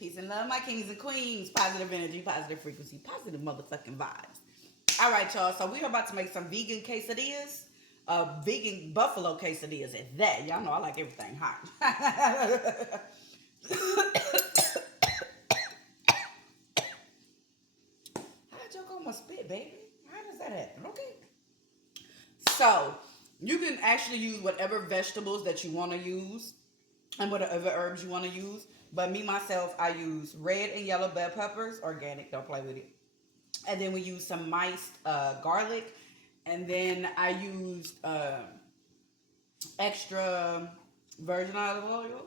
Peace and love, my kings and queens. Positive energy, positive frequency, positive motherfucking vibes. All right, y'all. So we're about to make some vegan quesadillas. Vegan buffalo quesadillas at that. Y'all know I like everything hot. How'd y'all go on my spit, baby? How does that happen? Okay. So you can actually use whatever vegetables that you want to use and whatever herbs you want to use. But me, myself, I use red and yellow bell peppers, organic, don't play with it. And then we use some miced garlic. And then I used extra virgin olive oil.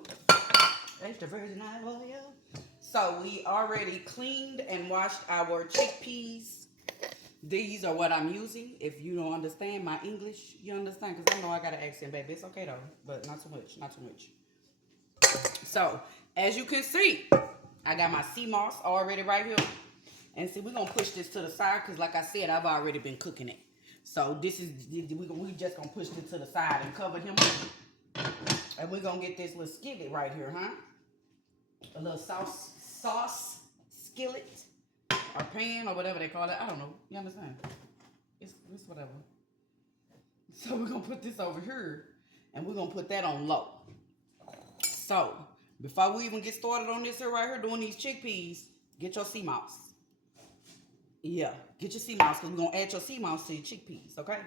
Extra virgin olive oil. So we already cleaned and washed our chickpeas. These are what I'm using. If you don't understand my English, you understand. Because I know I got an accent, baby. It's okay, though. But not too much. Not too much. So, as you can see, I got my sea moss already right here. And see, we're going to push this to the side. Because like I said, I've already been cooking it. So, this is, we just going to push it to the side and cover him. And we're going to get this little skillet right here, huh? A little sauce skillet. Or pan, or whatever they call it. I don't know. You understand? It's whatever. So we're going to put this over here. And we're going to put that on low. So, before we even get started on this here right here, doing these chickpeas, get your sea moss. Yeah, get your sea moss, because we're going to add your sea moss to your chickpeas, okay?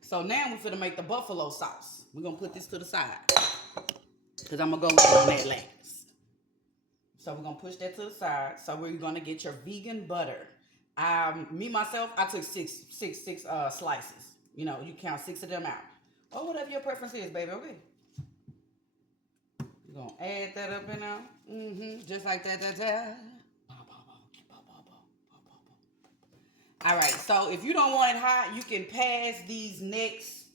So now we're going to make the buffalo sauce. We're going to put this to the side. Because I'm going to go on that last. So we're going to push that to the side. So we're going to get your vegan butter. Me, myself, I took six slices. You know, you count 6 of them out. Or whatever your preference is, baby, okay? You're going to add that up in there. Just like that. All right, so if you don't want it hot, you can pass these next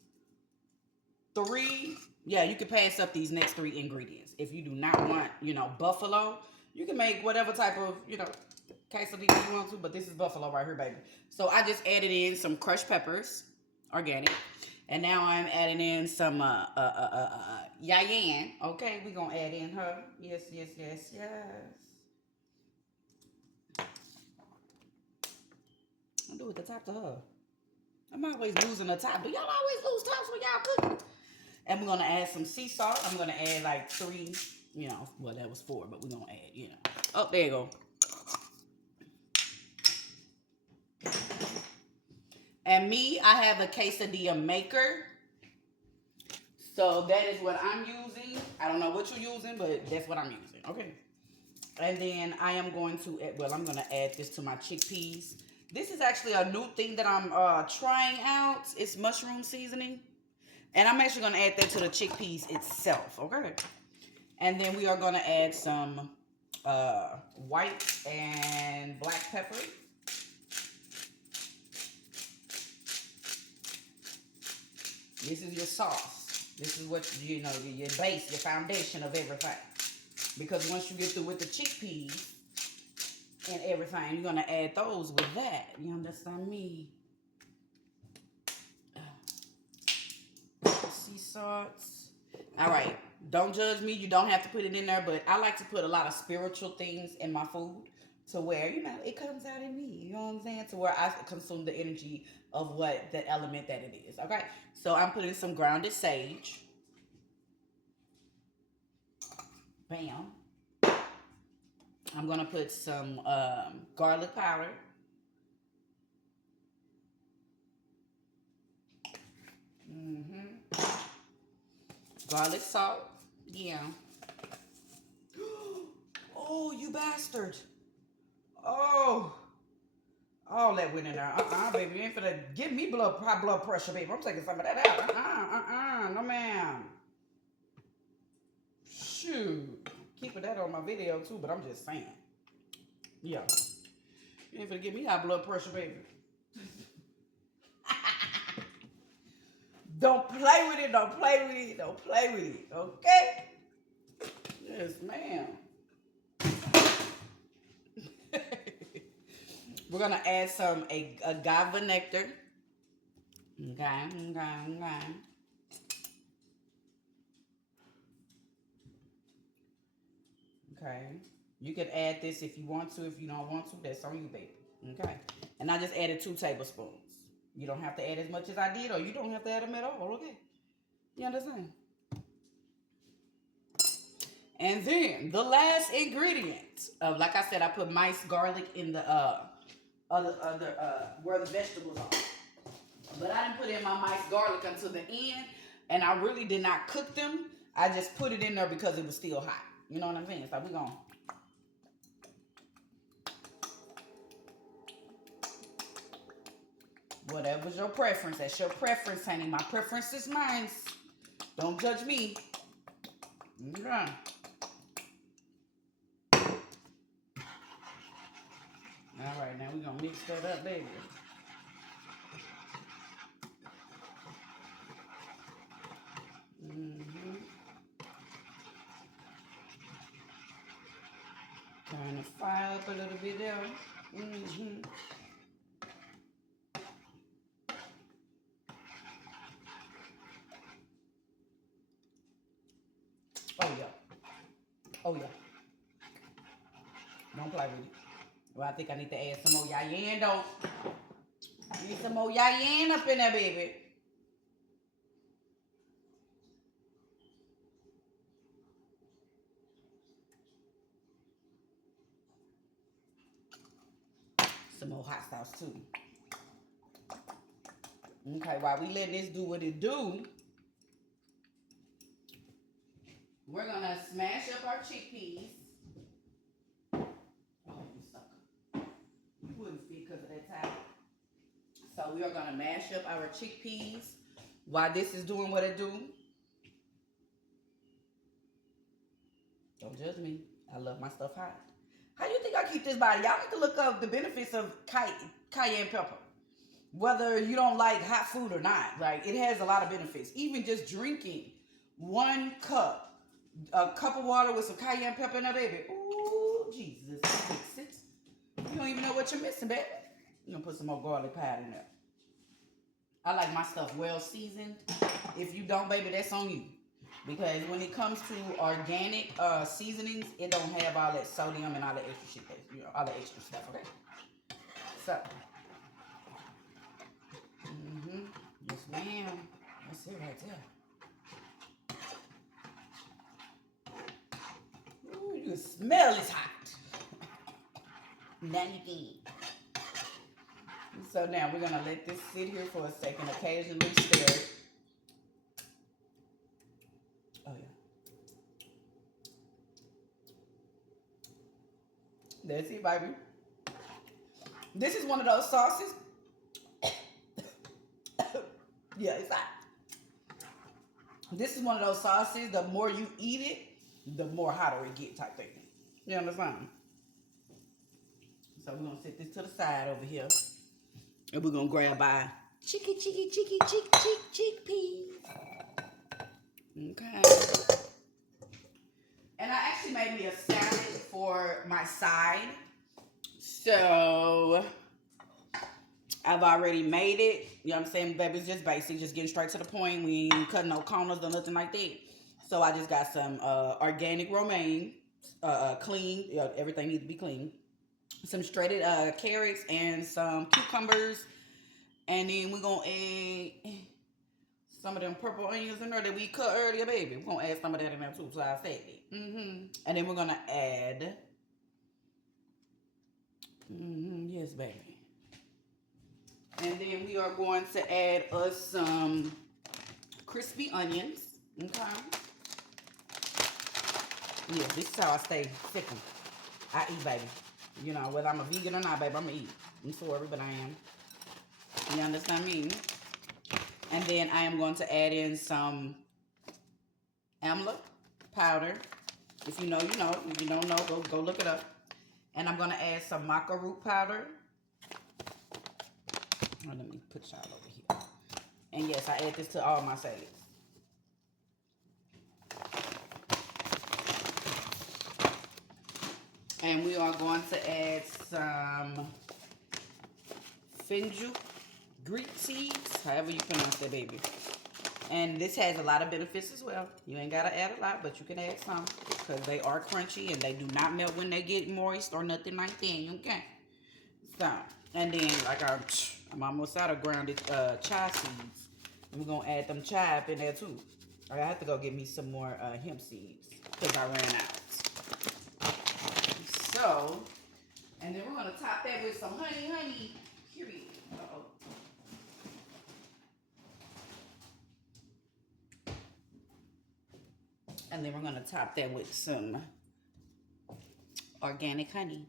3. Yeah, you can pass up these next 3 ingredients. If you do not want, buffalo, you can make whatever type of, quesadilla you want to, but this is buffalo right here, baby. So I just added in some crushed peppers, organic. And now I'm adding in some yayan. Okay, we're going to add in her. Yes. I'll do it the top to her. I'm always losing the top. Do y'all always lose tops when y'all cook? And we're going to add some sea salt. I'm going to add like 3, well, that was 4, but we're going to add, Oh, there you go. And me, I have a quesadilla maker. So that is what I'm using. I don't know what you're using, but that's what I'm using. Okay. And then I am going to, I'm going to add this to my chickpeas. This is actually a new thing that I'm trying out. It's mushroom seasoning. And I'm actually going to add that to the chickpeas itself. Okay. And then we are going to add some white and black pepper. This is your sauce. This is what, your base, your foundation of everything. Because once you get through with the chickpeas and everything, you're going to add those with that. You understand me? Sea salts. All right. Don't judge me. You don't have to put it in there. But I like to put a lot of spiritual things in my food to where, it comes out in me. You know what I'm saying? To where I consume the energy of what the element that it is. Okay? So I'm putting some grounded sage. Bam. I'm going to put some garlic powder. Garlic salt. Yeah. Oh, you bastard. Oh. All that went in there. Baby. You ain't finna give me high blood pressure, baby. I'm taking some of that out. No, ma'am. Shoot. Keeping that on my video, too, but I'm just saying. Yeah. You ain't finna give me high blood pressure, baby. Don't play with it. Don't play with it. Don't play with it. Okay? Yes, ma'am. We're going to add some agave nectar. Okay. You can add this if you want to. If you don't want to, that's on you, baby. Okay. And I just added 2 tablespoons. You don't have to add as much as I did, or you don't have to add them at all. Okay. You understand? And then the last ingredient of, like I said, I put minced garlic in the other where the vegetables are. But I didn't put in my minced garlic until the end, and I really did not cook them. I just put it in there because it was still hot. You know what I'm saying? So we're going. Whatever's your preference, that's your preference, honey. My preference is mine. Don't judge me. Okay. All right, now we're going to mix that up, baby. Turn the fire up a little bit there. Oh, yeah. Oh, yeah. Don't play with it. Well, I think I need to add some more yayin, though. Need some more yayin up in there, baby. Some more hot sauce, too. Okay, while we letting this do what it do, we're going to smash up our chickpeas. Oh, you sucker. You wouldn't fit because of that towel. So we are going to mash up our chickpeas while this is doing what it do. Don't judge me. I love my stuff hot. How you think I keep this body? Y'all need to look up the benefits of cayenne pepper. Whether you don't like hot food or not, right? It has a lot of benefits. Even just drinking 1 cup, a cup of water with some cayenne pepper in there, baby. Ooh, Jesus. Fix it. You don't even know what you're missing, baby. You're going to put some more garlic powder in there. I like my stuff well seasoned. If you don't, baby, that's on you. Because when it comes to organic seasonings, it don't have all that sodium and all that extra shit, you know, all the extra stuff, okay? So, yes, ma'am. That's it right there. Ooh, you can smell it's hot. Now you can. So now we're gonna let this sit here for a second, occasionally stir it. Oh yeah. That's it, baby. This is one of those sauces. Yeah, it's hot. This is one of those sauces, the more you eat it, the more hotter it gets type thing. You understand? So we're going to set this to the side over here. And we're going to grab our chickpeas. Okay. And I actually made me a salad for my side. So I've already made it. You know what I'm saying, baby? It's just basic. Just getting straight to the point. We ain't cutting no corners or nothing like that. So I just got some organic romaine. Clean. Everything needs to be clean. Some shredded carrots and some cucumbers. And then we're going to add some of them purple onions in there that we cut earlier, baby. We're going to add some of that in there too. So I said it. And then we're going to add... yes, baby. And then we are going to add us some crispy onions. Okay. Yeah, this is how I stay thicker. I eat, baby. You know, whether I'm a vegan or not, baby, I'm going to eat. I'm sorry, but I am. You understand me? And then I am going to add in some amla powder. If you know, you know. If you don't know, go look it up. And I'm going to add some maca root powder. Oh, let me put y'all over here. And yes, I add this to all my salads. And we are going to add some fenugreek seeds, however you pronounce that, baby. And this has a lot of benefits as well. You ain't got to add a lot, but you can add some. because they are crunchy and they do not melt when they get moist or nothing like that. Okay. So, and then like I'm almost out of grounded chive seeds. We're gonna add them chive in there too. I have to go get me some more hemp seeds because I ran out. So, and then we're gonna top that with some honey, period. Uh-oh. And then we're gonna top that with some organic honey.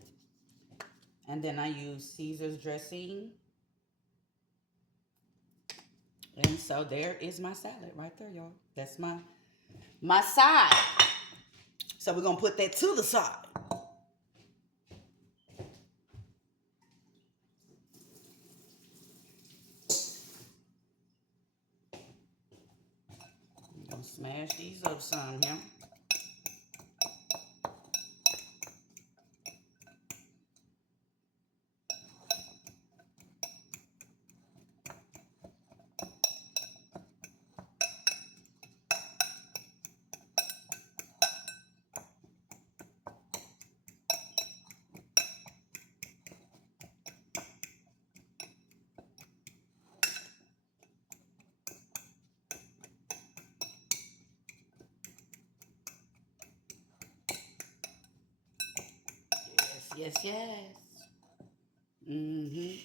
And then I use Caesar's dressing. And so there is my salad right there, y'all. That's my side. So we're gonna put that to the side. I'm gonna smash these up some here. Yes, yes. Mm-hmm.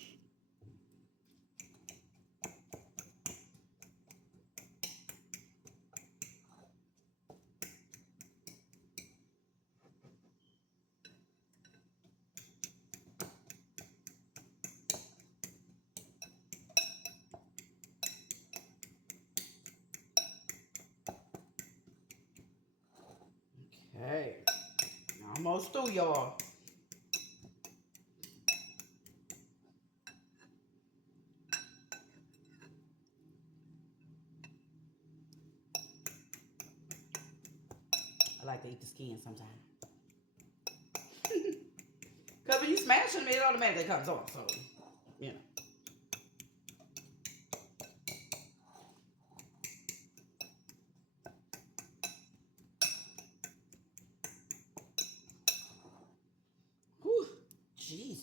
Okay. Almost through, y'all. I like to eat the skin sometimes. Because when you smash them, it automatically comes off. So, you know. Whew. Jesus.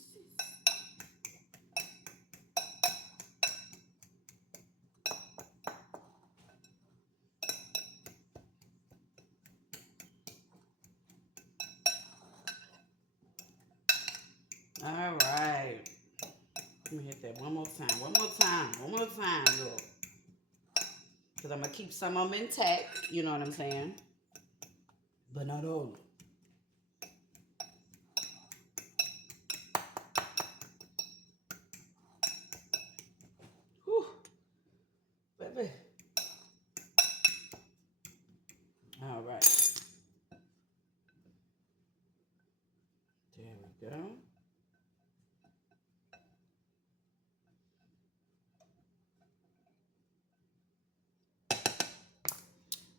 All right. Let me hit that one more time. One more time, girl. Because I'm going to keep some of them intact. You know what I'm saying? But not all. Whew. Baby. All right. There we go.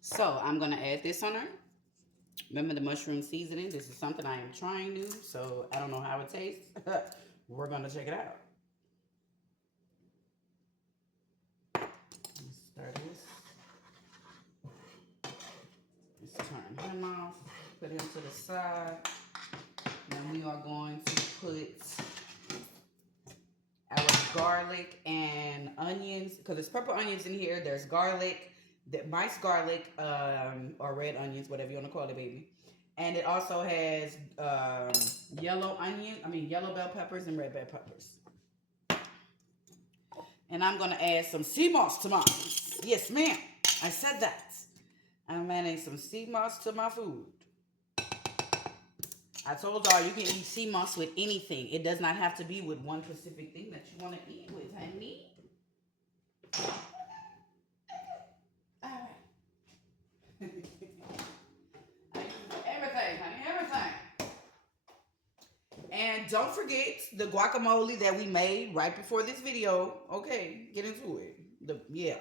So I'm going to add this on her. Remember the mushroom seasoning? This is something I am trying new, so I don't know how it tastes. We're going to check it out. Let's start this. Let's turn him off. Put him to the side. Now we are going to put our garlic and onions, because there's purple onions in here. There's garlic. Mice garlic or red onions, whatever you want to call it, baby. And it also has yellow bell peppers and red bell peppers. And I'm going to add some sea moss tomatoes. Yes, ma'am. I said that. I'm adding some sea moss to my food. I told y'all you can eat sea moss with anything. It does not have to be with one specific thing that you want to eat with, honey. Everything, honey, everything. And don't forget the guacamole that we made right before this video. Okay, get into it. Yeah.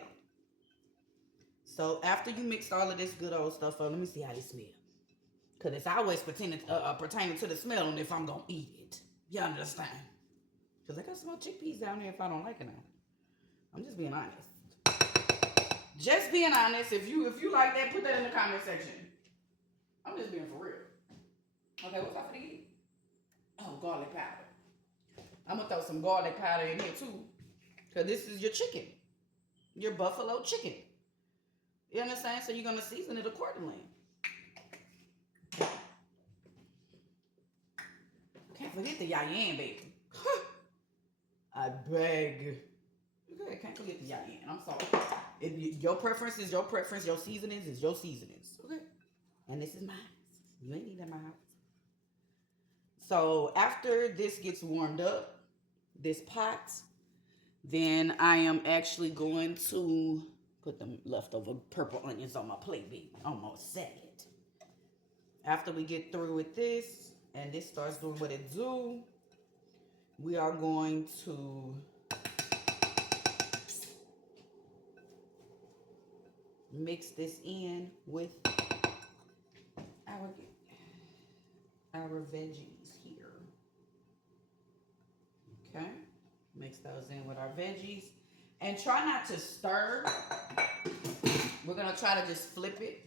So after you mix all of this good old stuff up, let me see how this smells. Because it's always pertaining to the smell and if I'm going to eat it. You understand? Because I got some more chickpeas down there if I don't like it now. I'm just being honest. Just being honest. If you like that, put that in the comment section. I'm just being for real. Okay, what's up for the eat? Oh, garlic powder. I'm gonna throw some garlic powder in here too. Cause this is your chicken. Your buffalo chicken. You understand? So you're gonna season it accordingly. Can't forget the yayan, baby. I beg. Okay, can't forget the yayan. I'm sorry. Your preference is your preference. Your seasonings is your seasonings. Okay? And this is mine. You ain't need that in my house. So after this gets warmed up, this pot, then I am actually going to put the leftover purple onions on my plate, baby. Almost second. After we get through with this, and this starts doing what it do, we are going to mix this in with our veggies here. Okay, mix those in with our veggies, and try not to stir. We're gonna try to just flip it.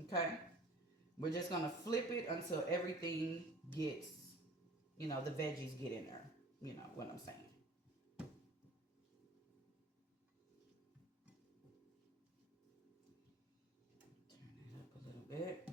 Okay, we're just gonna flip it until everything gets, the veggies get in there. You know what I'm saying. Turn it up a little bit.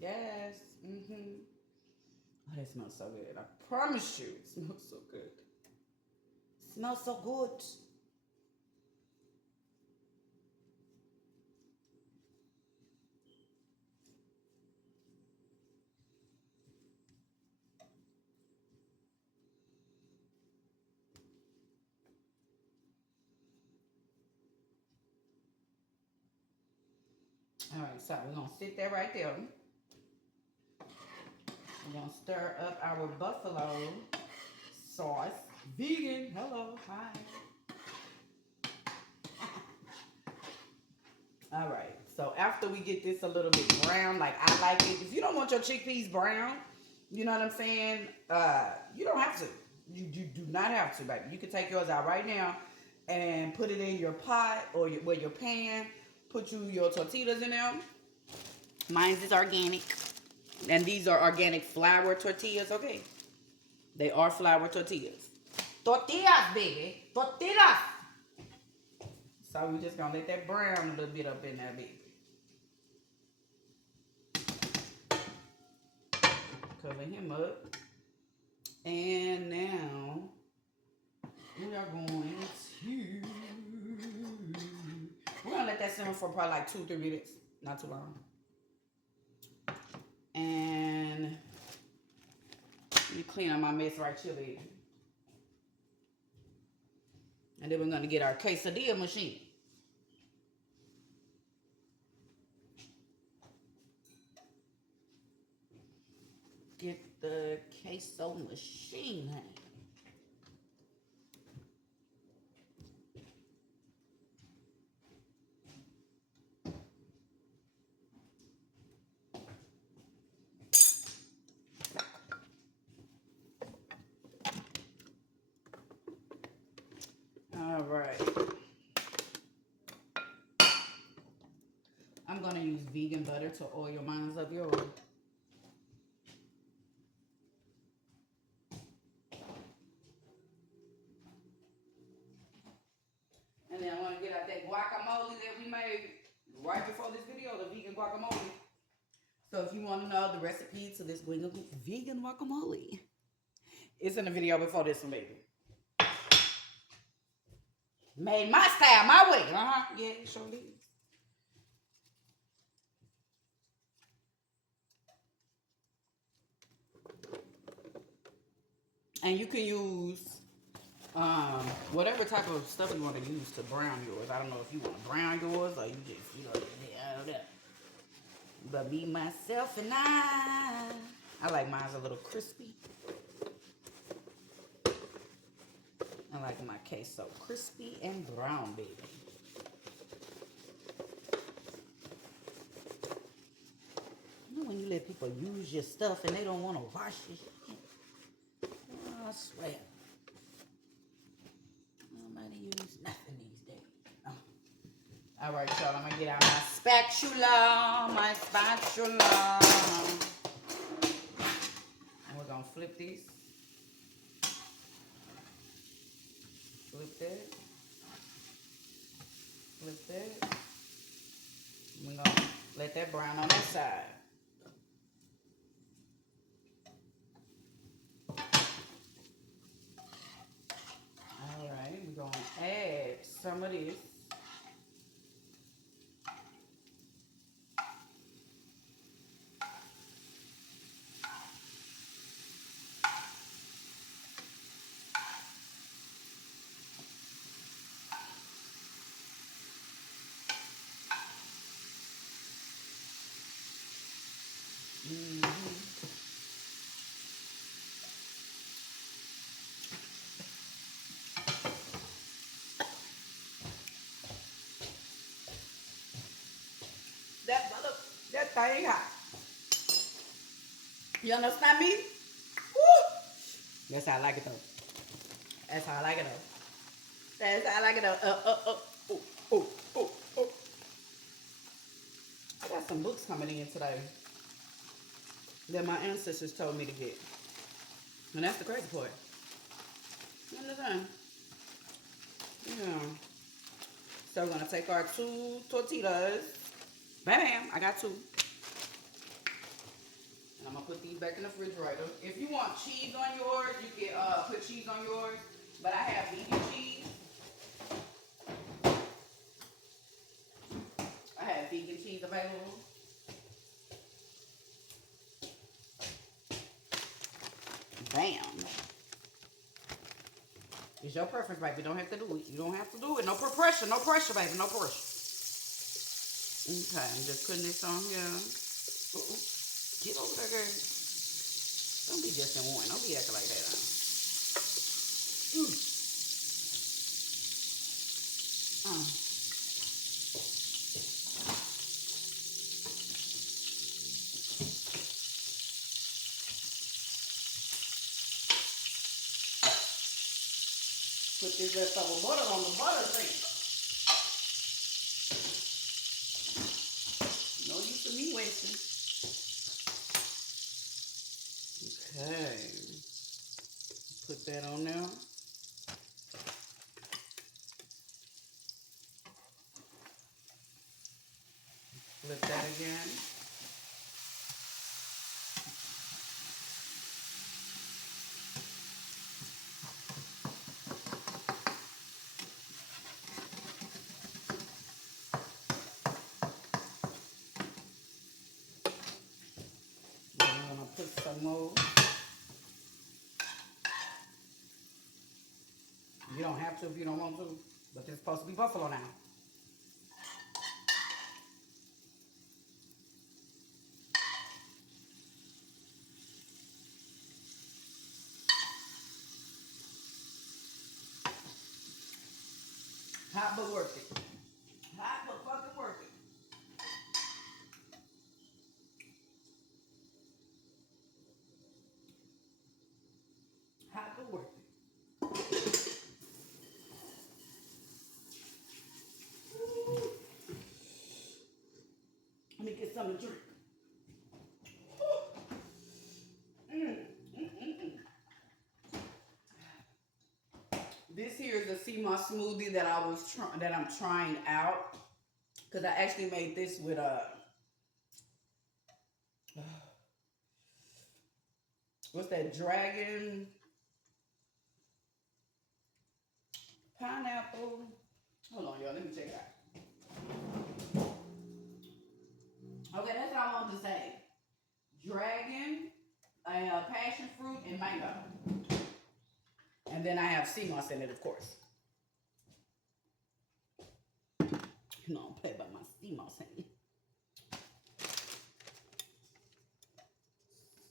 Yes. Oh, that smells so good. I promise you, it smells so good. It smells so good. All right, so we're gonna sit there right there. We're gonna stir up our buffalo sauce. Vegan. Hello. Hi. All right. So after we get this a little bit brown, like I like it. If you don't want your chickpeas brown, you know what I'm saying? You don't have to. You do not have to, baby. You can take yours out right now and put it in your pot or your pan. Put your tortillas in there. Mine is organic. And these are organic flour tortillas, okay? They are flour tortillas. Tortillas, baby. Tortillas. So we're just gonna let that brown a little bit up in there, baby. Cover him up. And now we are going to, we're gonna let that simmer for probably like 2-3 minutes. Not too long. And let me clean up my mess right here, baby. And then we're gonna get our quesadilla machine. Get the queso machine, honey. All right. I'm gonna use vegan butter to oil mine up yours. And then I want to get out that guacamole that we made right before this video, the vegan guacamole. So if you want to know the recipe to this vegan guacamole, it's in the video before this one, baby. Made my style, my way. Yeah, it sure is. And you can use whatever type of stuff you want to use to brown yours. I don't know if you want to brown yours or you just, I don't know. But me, myself, and I like mine a little crispy. I like my queso crispy and brown, baby. You know when you let people use your stuff and they don't want to wash your shit? Oh, I swear. Nobody use nothing these days. Oh. All right, y'all. I'm going to get out my spatula. And we're going to flip these. Flip that. Flip that. We're going to let that brown on that side. Alright, we're going to add some of this. That thing hot. You understand me? Woo! That's how I like it though. That's how I like it though. That's how I like it though. Oh. I got some books coming in today that my ancestors told me to get. And that's the crazy part. You understand? Yeah. So we're gonna take our 2 tortillas. Bam! I got 2. And I'm gonna put these back in the refrigerator. If you want cheese on yours, you can put cheese on yours. But I have vegan cheese. I have vegan cheese available. Bam! It's your preference, baby. You don't have to do it. You don't have to do it. No pressure. No pressure, baby. No pressure. Okay, I'm just putting this on here. Get over there, girl. Don't be just in one. Don't be acting like that. Put this leftover butter on the butter thing. No use of me wasting. Okay. Put that on there. Flip that again. Then I'm gonna put some more. You don't have to if you don't want to, but it's supposed to be buffalo now. Hot but worth it. Hot but fucking worth it. Hot but worth it. Let me get something to drink. This here is the sea moss smoothie that I'm trying out, because I actually made this with what's that, dragon pineapple. Hold on, y'all. Let me check it out. Okay, that's all I wanted to say. Dragon, passion fruit, and mango. And then I have sea moss in it, of course. You know, I don't play about my sea moss in it.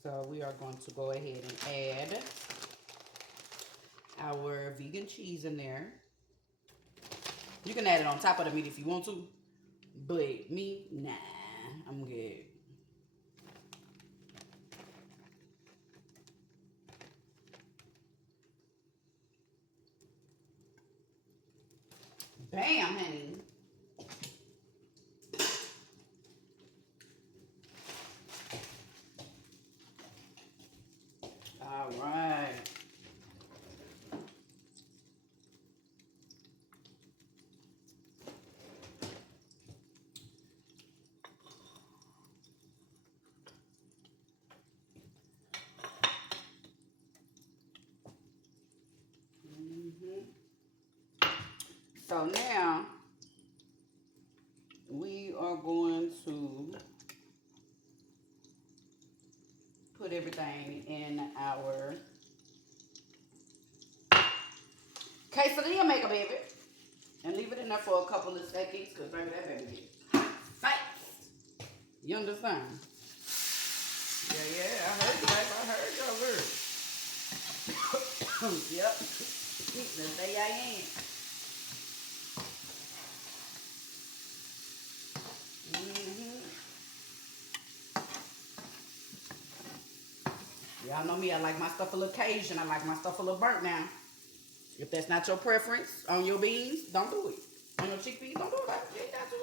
So we are going to go ahead and add our vegan cheese in there. You can add it on top of the meat if you want to. But me, nah, I'm good. Bam, honey. All right. So now we are going to put everything in our quesadilla maker, baby. And leave it in there for a couple of seconds, because baby, that baby get hot fast. You understand? Yeah, I heard you, baby. I heard your word. Yep. Let's say I am. Y'all know me, I like my stuff a little Cajun. I like my stuff a little burnt now. If that's not your preference on your beans, don't do it. On your chickpeas, don't do it. You ain't got to.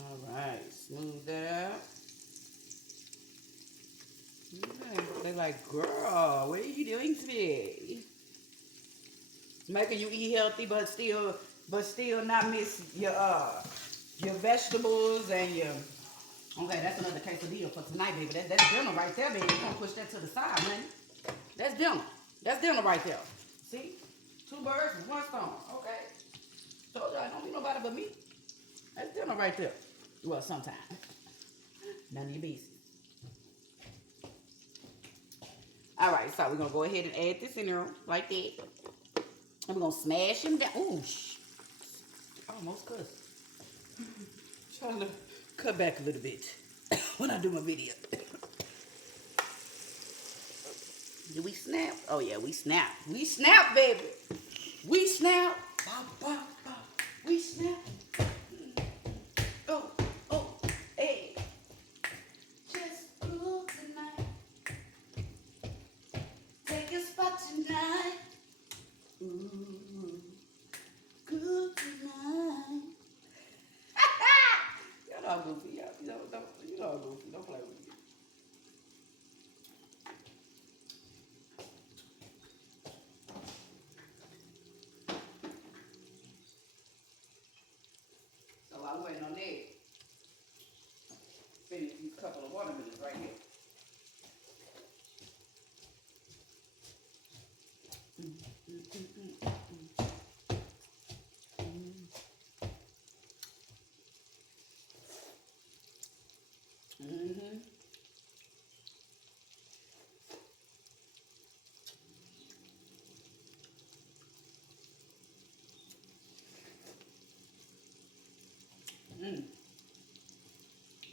All right, smooth that out. Yeah, they like, girl, what are you doing today? Making you eat healthy, but still not miss your vegetables and your. Okay, that's another quesadilla for tonight, baby. That's dinner right there, baby. You're gonna push that to the side, man. That's dinner. That's dinner right there. See, 2 birds with 1 stone. Okay, told you I don't need nobody but me. That's dinner right there. Well, sometimes. None of your business. All right, so we're gonna go ahead and add this in there like that. And we're gonna smash him down. Ooh, almost cussed. Trying to cut back a little bit when I do my video. Did we snap? Oh yeah, we snap. We snap, baby. We snap. Bow, bow, bow. We snap. Oh, oh, hey. Just cool tonight. Take a spot tonight. Ooh, good tonight. Y'all all goofy. You all goofy. Don't play with me. So I'm waiting on that. Finish these couple of watermelons right here.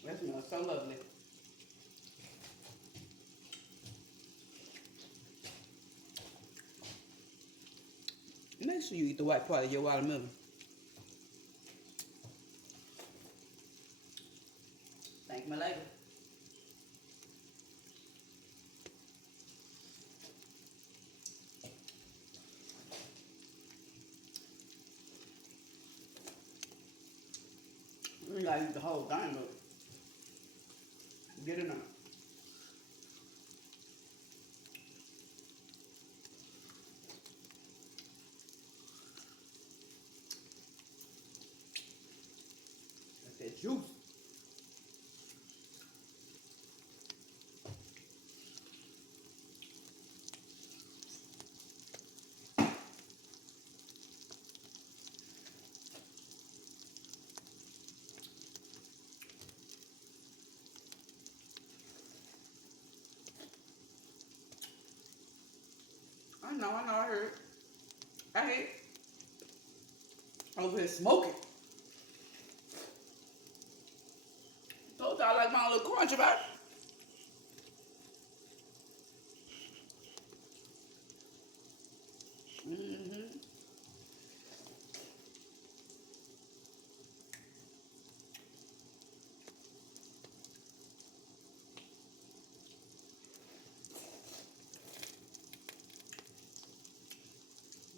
That smells so lovely. Make sure you eat the white part of your watermelon. Thank me later. You gotta eat the whole thing, but get it now. That's that juice. I heard. I hate over here smoking. Told y'all I like my little crunch about it. Mm-hmm.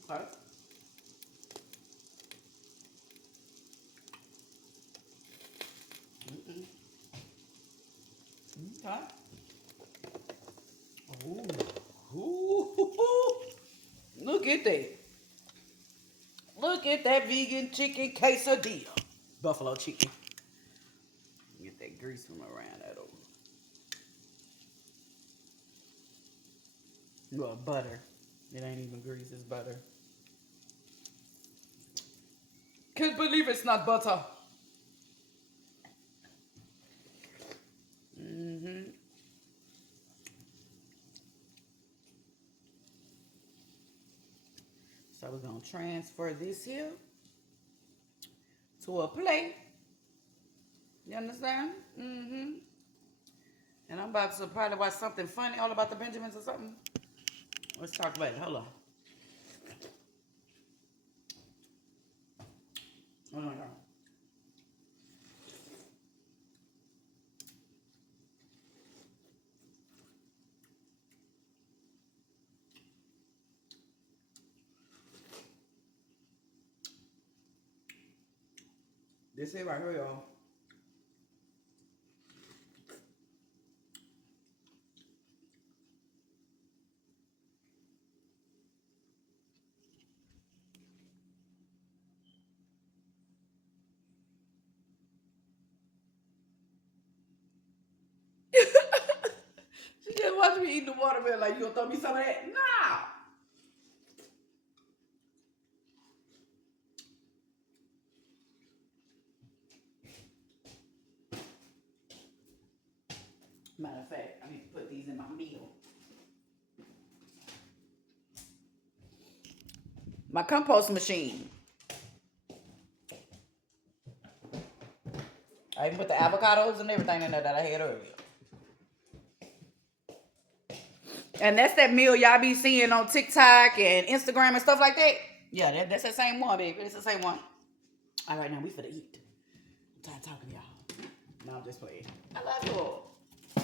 Okay. Mm-mm. Okay. Ooh. Ooh. Look at that. Look at that vegan chicken quesadilla. Buffalo chicken. Get that grease from around that over. Well, butter. It ain't even grease, it's butter. Can't believe it's not butter. Mm-hmm. So we're gonna transfer this here to a plate. You understand? Mm-hmm. And I'm about to probably watch something funny all about the Benjamins or something. Let's talk about it. Hold on. Hold on, y'all. This here right here, y'all. She just watched me eat the watermelon like, you gonna throw me some of that? Nah. Matter of fact, I need to put these in my meal. My compost machine. I even put the avocados and everything in there that I had earlier. And that's that meal y'all be seeing on TikTok and Instagram and stuff like that. Yeah, that's the same one, baby. It's the same one. All right, now we finna eat. I'm tired of talking to y'all. No, I'm just playing. I love you all. All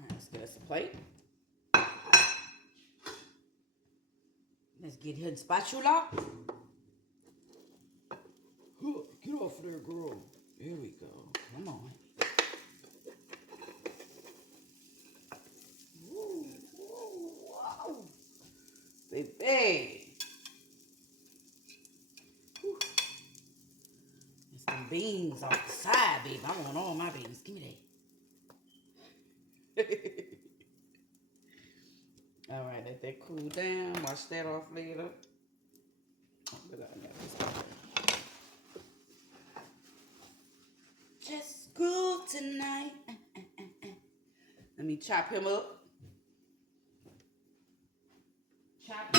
right, let's get us a plate. Let's get her the spatula. Get off there, girl. There we go. Come on. Woo, woo, wow. Baby. Whew. There's some beans off the side, baby. I want all my beans. Give me that. All right, let that cool down. Wash that off later. Just cool tonight. Let me chop him up. Chop.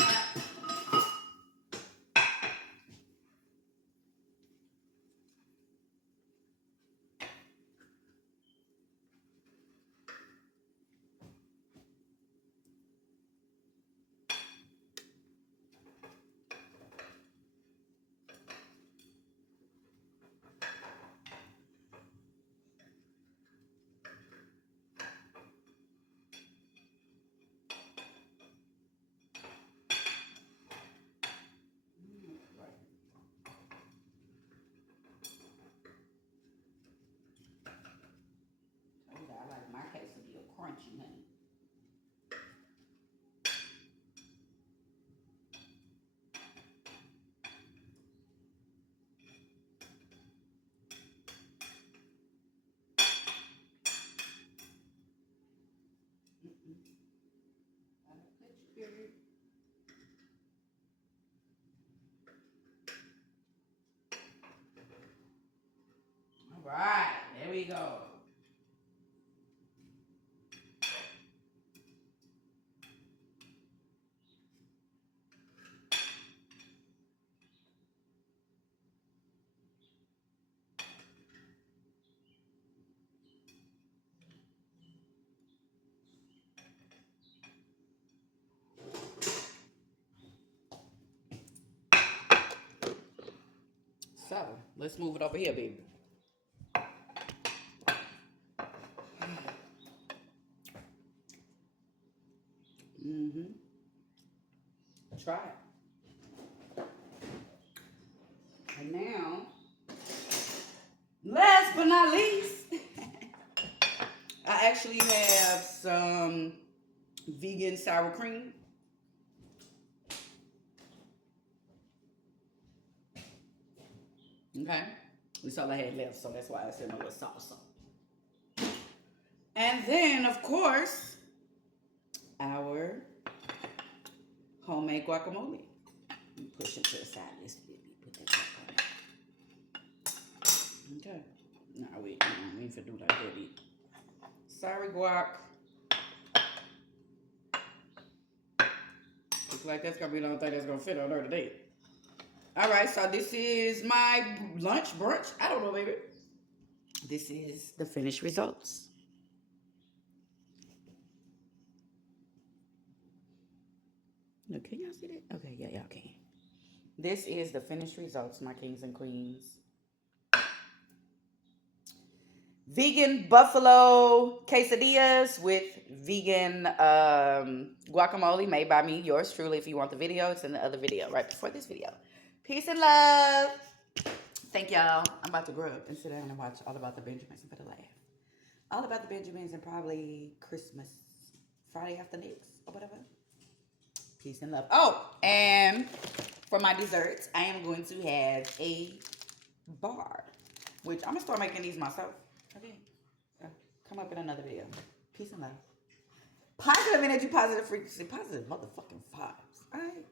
So, let's move it over here, baby. Mm-hmm. Try it. And now, last but not least, I actually have some vegan sour cream. Okay? That's all I had left, so that's why I said a little salsa. And then, of course, our homemade guacamole. Push it to the side. Let's put that back on. Okay. No, we ain't finna do like that either. Sorry, guac. Looks like that's gonna be the only thing that's gonna fit on her today. All right, so this is my lunch, brunch. I don't know, baby. This is the finished results. Look, can y'all see that? Okay, yeah, y'all can. This is the finished results, my kings and queens. Vegan buffalo quesadillas with vegan guacamole made by me, yours truly. If you want the video, it's in the other video right before this video. Peace and love. Thank y'all. I'm about to grub and sit down and watch All About the Benjamins and for the laugh. All About the Benjamins and probably Christmas, Friday after next or whatever. Peace and love. Oh, and for my desserts, I am going to have a bar, which I'm going to start making these myself. Okay. Come up in another video. Peace and love. Positive energy, positive frequency, positive motherfucking vibes. All right.